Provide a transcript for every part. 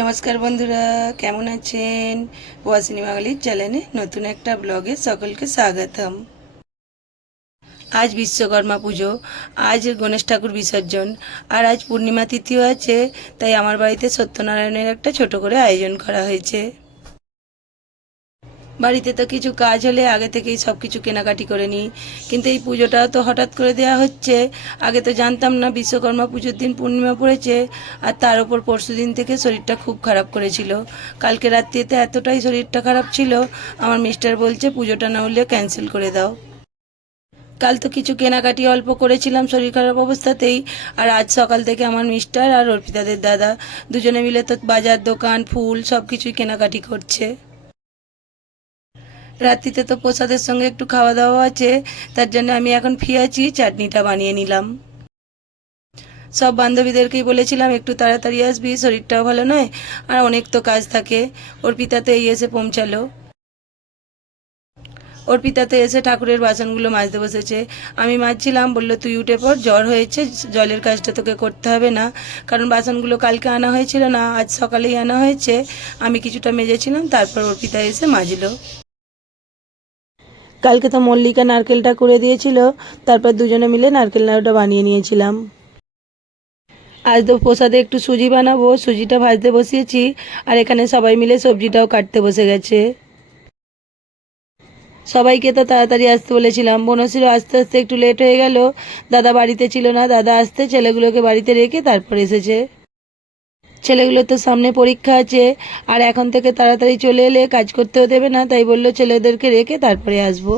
নমস্কার বন্ধুরা, কেমন আছেন? ওয়াসিনী বাঙালির চ্যানেলে নতুন একটা ব্লগে সকলকে স্বাগতম। আজ বিশ্বকর্মা পুজো, আজ গণেশ ঠাকুর বিসর্জন, আর আজ পূর্ণিমা তিথিও আছে, তাই আমার বাড়িতে সত্যনারায়ণের একটা ছোট করে আয়োজন করা হয়েছে। বাড়িতে তো কিছু কাজ হলে আগে থেকেই সব কিছু কেনাকাটি করে নিই। কিন্তু এই পুজোটাও তো হঠাৎ করে দেওয়া হচ্ছে। আগে তো জানতাম না বিশ্বকর্মা পুজোর দিন পূর্ণিমা পড়েছে আর তার ওপর পরশু দিন থেকে শরীরটা খুব খারাপ করেছিল। কালকে রাত্রিতে এতটাই শরীরটা খারাপ ছিল, আমার মিস্টার বলছে পুজোটা না হলে ক্যান্সেল করে দাও। কাল তো কিছু কেনাকাটি অল্প করেছিলাম শরীর খারাপ অবস্থাতেই, আর আজ সকাল থেকে আমার মিস্টার আর অর্পিতাদের দাদা দুজনে মিলে তো বাজার দোকান, ফুল সব কিছুই কেনাকাটি করছে। রাত্রিতে তো প্রসাদের সঙ্গে একটু খাওয়া দাওয়া আছে, তার জন্য আমি এখন ফ্রি আছি, চাটনিটা বানিয়ে নিলাম। সব বান্ধবীদেরকেই বলেছিলাম, একটু তাড়াতাড়ি আসবি, শরীরটাও ভালো নয়, আর অনেক তো কাজ থাকে। অর্পিতাতে এই এসে পৌঁছালো। অর্পিতাতে এসে ঠাকুরের বাসনগুলো মাজতে বসেছে। আমি মাজছিলাম, বলল, তুই উঠে পর জ্বর হয়েছে, জলের কাজটা তোকে করতে হবে না, কারণ বাসনগুলো কালকে আনা হয়েছিল না, আজ সকালেই আনা হয়েছে। আমি কিছুটা মেজেছিলাম, তারপর অর্পিতা এসে মাজলো। কালকে তো মল্লিকা নারকেলটা করে দিয়েছিল, তারপর দুজনে মিলে নারকেল নাড়ুটা বানিয়ে নিয়েছিলাম। আজ তো প্রসাদে একটু সুজি বানাবো, সুজিটা ভাজতে বসিয়েছি, আর এখানে সবাই মিলে সবজিটাও কাটতে বসে গেছে। সবাইকে তো তাড়াতাড়ি আসতে বলেছিলাম, বনশ্রীও আস্তে আস্তে একটু লেট হয়ে গেল, দাদা বাড়িতে ছিল না, দাদা আসতে ছেলেগুলোকে বাড়িতে রেখে তারপর এসেছে। ছেলেগুলোর তো সামনে পরীক্ষা আছে আর এখন থেকে তাড়াতাড়ি চলে এলে কাজ করতেও দেবে না তাই বলল ছেলেদেরকে রেখে তারপরে আসব।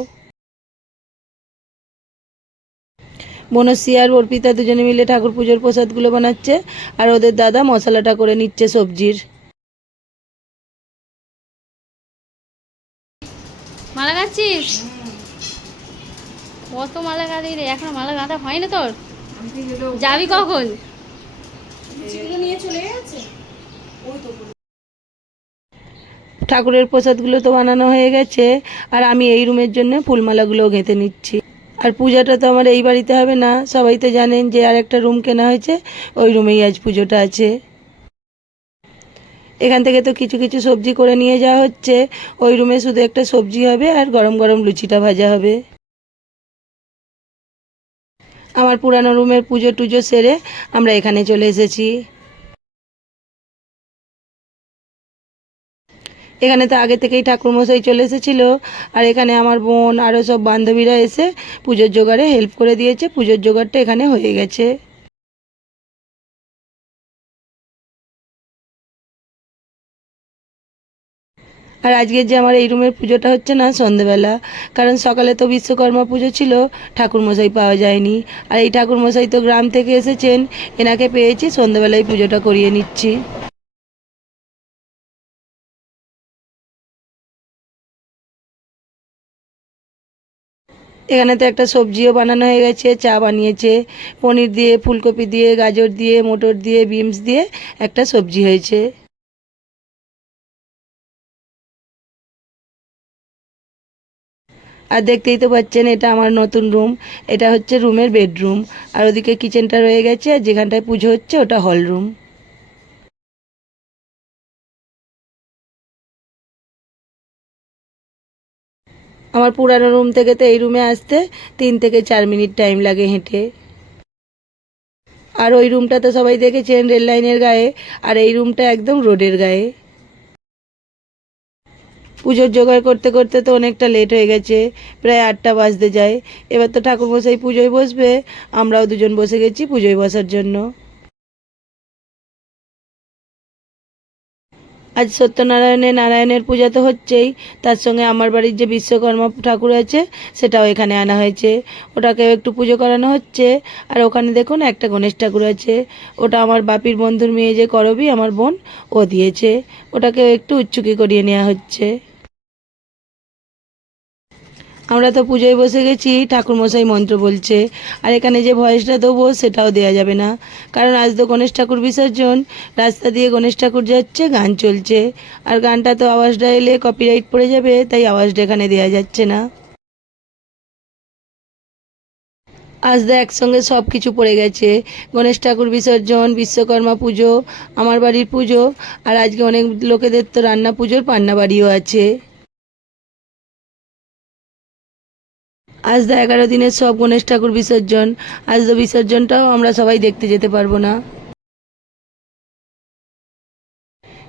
বনশ্রী আর অর্পিতা দুজনে মিলে ঠাকুর পুজোর প্রসাদগুলো বানাচ্ছে আর ওদের দাদা মশলাটা করে নিচ্ছে সবজির। মালা গাচ্ছিস? কত মালা গাঁদি রে এখন মালা গাঁদা হয় না তোর যাবি কখন? ঠাকুরের প্রসাদগুলো তো বানানো হয়ে গেছে, আর আমি এই রুমের জন্য ফুলমালাগুলো গেঁথে নিচ্ছি। আর পূজাটা তো আমার এই বাড়িতে হবে না, সবাই তো জানেন যে আর একটা রুম কেনা হয়েছে, ওই রুমেই আজ পুজোটা আছে। এখান থেকে তো কিছু কিছু সবজি করে নিয়ে যাওয়া হচ্ছে, ওই রুমে শুধু একটা সবজি হবে আর গরম গরম লুচিটা ভাজা হবে। আমার পুরানো রুমের পুজো টুজো সেরে আমরা এখানে চলে এসেছি। এখানে তো আগে থেকেই ঠাকুরমশাই চলে এসেছিল, আর এখানে আমার বোন আরও সব বান্ধবীরা এসে পুজোর জোগাড়ে হেল্প করে দিয়েছে, পুজোর জোগাড়টা এখানে হয়ে গেছে। আর আজকের যে আমার এই রুমের পুজোটা হচ্ছে না সন্ধেবেলা, কারণ সকালে তো বিশ্বকর্মা পুজো ছিল, ঠাকুরমশাই পাওয়া যায়নি। আর এই ঠাকুরমশাই তো গ্রাম থেকে এসেছেন, এনাকে পেয়েছি, সন্ধেবেলায় পুজোটা করিয়ে নিচ্ছি। এখানে তো একটা সবজিও বানানো হয়ে গেছে, চা বানিয়েছে, পনির দিয়ে, ফুলকপি দিয়ে, গাজর দিয়ে, মটর দিয়ে, বিনস দিয়ে একটা সবজি হয়েছে। আর দেখতেই তো পাচ্ছেন, এটা আমার নতুন রুম এটা হচ্ছে রুমের বেডরুম আর ওদিকে কিচেনটা রয়ে গেছে, আর যেখানটায় পুজো হচ্ছে, ওটা হল রুম আমার পুরানো রুম থেকে তো এই রুমে আসতে তিন থেকে চার মিনিট টাইম লাগে হেঁটে। আর ওই রুমটা তো সবাই দেখেছেন, রেল লাইনের গায়ে, আর এই রুমটা একদম রোডের গায়ে। পুজোর জোগাড় করতে করতে তো অনেকটা লেট হয়ে গেছে, প্রায় আটটা বাজতে যায়। এবার তো ঠাকুর ঠাকুরমশাই পুজোয় বসবে, আমরাও দুজন বসে গেছি পুজোয় বসার জন্য। আজ সত্যনারায়ণের নারায়ণের পূজা তো হচ্ছেই, তার সঙ্গে আমার বাড়ির যে বিশ্বকর্মা ঠাকুর আছে, সেটাও এখানে আনা হয়েছে। ওটাকেও একটু পুজো করানো হচ্ছে, আর ওখানে দেখুন একটা গণেশ ঠাকুর আছে। ওটা আমার বাপির বন্ধুর মেয়ে যে করবি, আমার বোন, ও দিয়েছে। ওটাকেও একটু উচ্চুকি করিয়ে নেওয়া হচ্ছে। আমরা তো পুজোয় বসে গেছি, ঠাকুরমশাই মন্ত্র বলছে। আর এখানে যে ভয়েসটা দেবো, সেটাও দেওয়া যাবে না। কারণ আজ তো গণেশ ঠাকুর বিসর্জন, রাস্তা দিয়ে গণেশ ঠাকুর যাচ্ছে, গান চলছে। আর গানটা তো আওয়াজটা এলে কপিরাইট পড়ে যাবে, তাই আওয়াজটা এখানে দেওয়া যাচ্ছে না। আজ দা একসঙ্গে সব কিছু পড়ে গেছে। গণেশ ঠাকুর বিসর্জন, বিশ্বকর্মা পুজো, আমার বাড়ির পুজো, আর আজকে অনেক লোকেদের তো রান্না পুজোর পান্না বাড়িও আছে। আজ দা এগারো দিনের সব গণেশ ঠাকুর বিসর্জন। আজ দা বিসর্জনটাও আমরা সবাই দেখতে যেতে পারব না।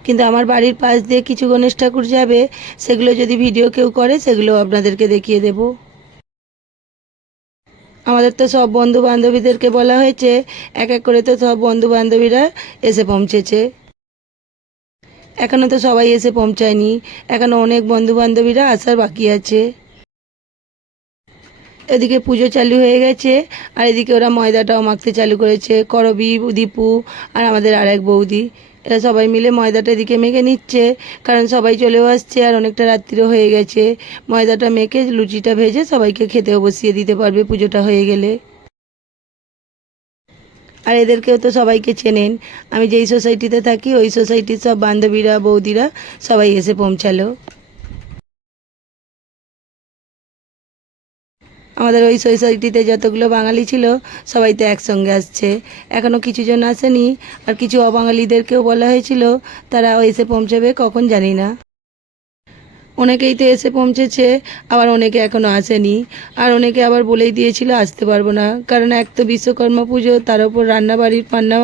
কিন্তু আমার বাড়ির পাশ দিয়ে কিছু গণেশ ঠাকুর যাবে, সেগুলো যদি ভিডিও কেউ করে, সেগুলো আপনাদেরকে দেখিয়ে দেব। আমাদের তো সব বন্ধু বান্ধবীদেরকে বলা হয়েছে, এক এক করে তো সব বন্ধু বান্ধবীরা এসে পৌঁছেছে। এখনও তো সবাই এসে পৌঁছায়নি, এখনও অনেক বন্ধু বান্ধবীরা আসার বাকি আছে। এদিকে পুজো চালু হয়ে গেছে, আর এদিকে ওরা ময়দাটাও মাখতে চালু করেছে। করবি, দীপু, আর আমাদের আরেক বৌদি। এরা সবাই মিলে ময়দাটা এদিকে মেখে নিচ্ছে, কারণ সবাই চলেও আসছে আর অনেকটা রাত্রিরও হয়ে গেছে। ময়দাটা মেখে লুচিটা ভেজে সবাইকে খেতেও বসিয়ে দিতে পারবে পুজোটা হয়ে গেলে। আর এদেরকেও তো সবাইকে চেনেন। আমি যেই সোসাইটিতে থাকি, ওই সোসাইটির সব বান্ধবীরা, বৌদিরা সবাই এসে পৌঁছালো। আমাদের ওই সোসাইটিতে যতগুলো বাঙালি ছিল, সবাই তো একসঙ্গে আসছে। এখনও কিছুজন আসেনি, আর কিছু অবাঙালিদেরকেও বলা হয়েছিল, তারা এসে পৌঁছাবে কখন জানি না। অনেকেই তো এসে পৌঁছেছে, আবার অনেকে এখনও আসেনি। আর অনেকে আবার বলেই দিয়েছিল, আসতে পারব না। কারণ এক তো বিশ্বকর্মা পুজো, তার উপর রান্নাবাড়ির পান্না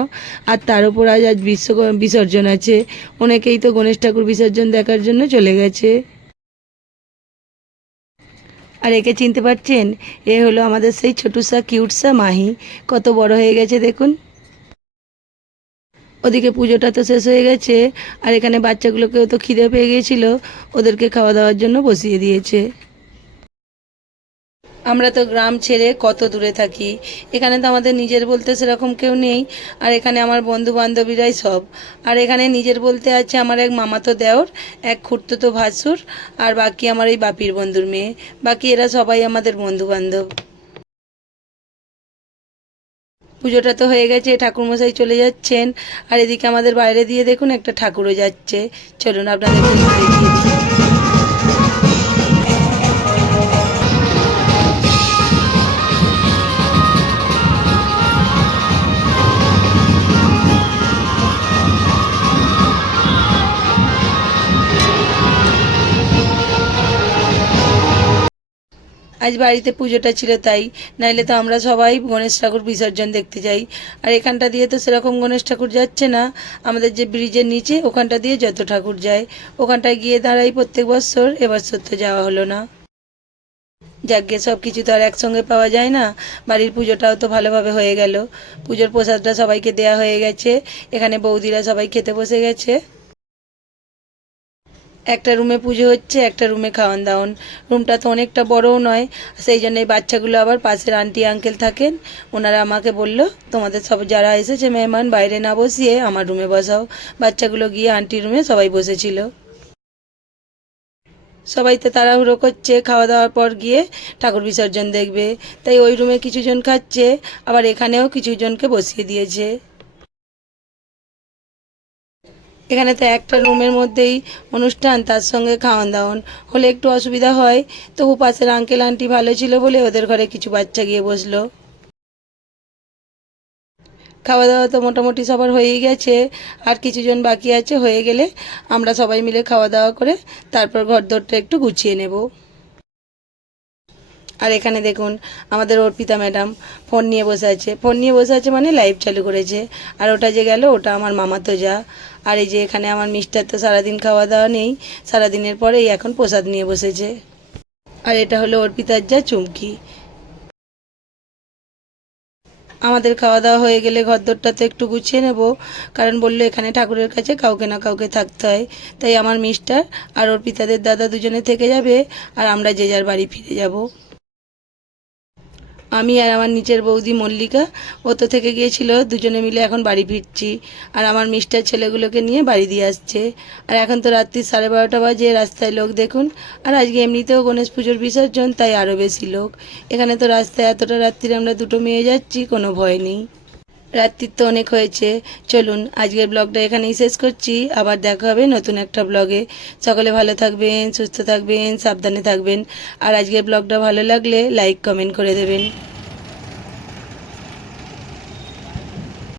আর তার উপর আজ আজ বিশ্ব বিসর্জন আছে। অনেকেই তো গণেশ ঠাকুর বিসর্জন দেখার জন্য চলে গেছে। আর একে চিনতে পারছেন? এ হলো আমাদের সেই ছোটুসা কিউটসা মাহি। কত বড় হয়ে গেছে, দেখুন। ওদিকে পুজোটা তো শেষ হয়ে গেছে, আর এখানে বাচ্চাগুলোকেও তো খিদে পেয়ে গিয়েছিল। ওদেরকে খাওয়া দাওয়ার জন্য বসিয়ে দিয়েছে। আমরা তো গ্রাম ছেড়ে কত দূরে থাকি। এখানে তো আমাদের নিজের বলতে সেরকম কেউ নেই, আর এখানে আমার বন্ধু বান্ধবীরাই সব। আর এখানে নিজের বলতে আছে আমার এক মামাতো দেওর, এক খুঁড়তো ভাসুর, আর বাকি আমার এই বাপির বন্ধুর মেয়ে। বাকি এরা সবাই আমাদের বন্ধু বান্ধব পুজোটা তো হয়ে গেছে, ঠাকুরমশাই চলে যাচ্ছেন। আর এদিকে আমাদের বাইরে দিয়ে দেখুন একটা ঠাকুরও যাচ্ছে। চলুন আপনাদের আজ বাড়িতে পুজোটা ছিল তাই। নাইলে তো আমরা সবাই গণেশ ঠাকুর বিসর্জন দেখতে যাই। আর এখানটা দিয়ে তো সেরকম গণেশ ঠাকুর যাচ্ছে না। আমাদের যে ব্রিজের নিচে, ওখানটা দিয়ে যত ঠাকুর যায়। ওখানটায় গিয়ে দাঁড়াই প্রত্যেক বছর, এবছর তো যাওয়া হলো না। যাকে সব কিছু তো আর একসঙ্গে পাওয়া যায় না। বাড়ির পুজোটাও তো ভালোভাবে হয়ে গেল। পুজোর প্রসাদটা সবাইকে দেয়া হয়ে গেছে। এখানে বৌদিরা সবাই খেতে বসে গেছে। একটা রুমে পুজো হচ্ছে, একটা রুমে খাওয়ান দাওয়ান। রুমটা তো অনেকটা বড়ও নয়, সেই জন্য এই বাচ্চাগুলো আবার পাশের আন্টি আঙ্কেল থাকেন। ওনারা আমাকে বলল, তোমাদের সব যারা এসেছে মেহমান, বাইরে না বসিয়ে আমার রুমে বসাও। বাচ্চাগুলো গিয়ে আন্টির রুমে সবাই বসেছিল। সবাই তো তাড়াহুড়ো করছে, খাওয়া দাওয়ার পর গিয়ে ঠাকুর বিসর্জন দেখবে। তাই ওই রুমে কিছুজন খাচ্ছে, আবার এখানেও কিছুজনকে বসিয়ে দিয়েছে। এখানে তো একটা রুমের মধ্যেই অনুষ্ঠান, তার সঙ্গে খাওয়ান দাওয়ান হলে একটু অসুবিধা হয়। তবু পাশের আঙ্কেল আন্টি ভালো ছিল বলে ওদের ঘরে কিছু বাচ্চা গিয়ে বসল। খাওয়া দাওয়া তো মোটামুটি সবার হয়েই গেছে। আর কিছুজন বাকি আছে, হয়ে গেলে আমরা সবাই মিলে খাওয়া দাওয়া করে তারপর ঘর দরটা একটু গুছিয়ে নেব। আর এখানে দেখুন, আমাদের অর্পিতা ম্যাডাম ফোন নিয়ে বসে আছে। ফোন নিয়ে বসে আছে মানে লাইভ চালু করেছে। আর ওটা যে গেল, ওটা আমার মামাতো যা। আর এই যে এখানে আমার মিস্টার তো সারাদিন খাওয়া দাওয়া নেই। সারাদিনের পরে এই এখন প্রসাদ নিয়ে বসেছে। আর এটা হলো অর্পিতার যা চুমকি। আমাদের খাওয়া দাওয়া হয়ে গেলে ঘরদোরটা তো একটু গুছিয়ে নেব। কারণ বলল এখানে ঠাকুরের কাছে কাউকে না কাউকে থাকতে হয়। তাই আমার মিস্টার আর অর্পিতাদের দাদা দুজনে থেকে যাবে। আর আমরা যে যার বাড়ি ফিরে যাব। আমি আর আমার নিচের বৌদি মল্লিকা, ও তো থেকে গিয়েছিল, দুজনে মিলে এখন বাড়ি ফিরছি। আর আমার মিস্টার ছেলেগুলোকে নিয়ে বাড়ি দিয়ে আসছে। আর এখন তো রাত্রি সাড়ে বারোটা বাজে, রাস্তায় লোক দেখুন। আর আজকে এমনিতেও গণেশ পুজোর বিসর্জন, তাই আরও বেশি লোক। এখানে তো রাস্তায় এতটা রাত্রি আমরা দুটো মেয়ে যাচ্ছি, কোনো ভয় নেই। রাত্রির তো অনেক হয়েছে। চলুন, আজকের ব্লগটা এখানেই শেষ করছি। আবার দেখা হবে নতুন একটা ব্লগে। সকলে ভালো থাকবেন, সুস্থ থাকবেন, সাবধানে থাকবেন। আর আজকের ব্লগটা ভালো লাগলে লাইক, কমেন্ট করে দেবেন।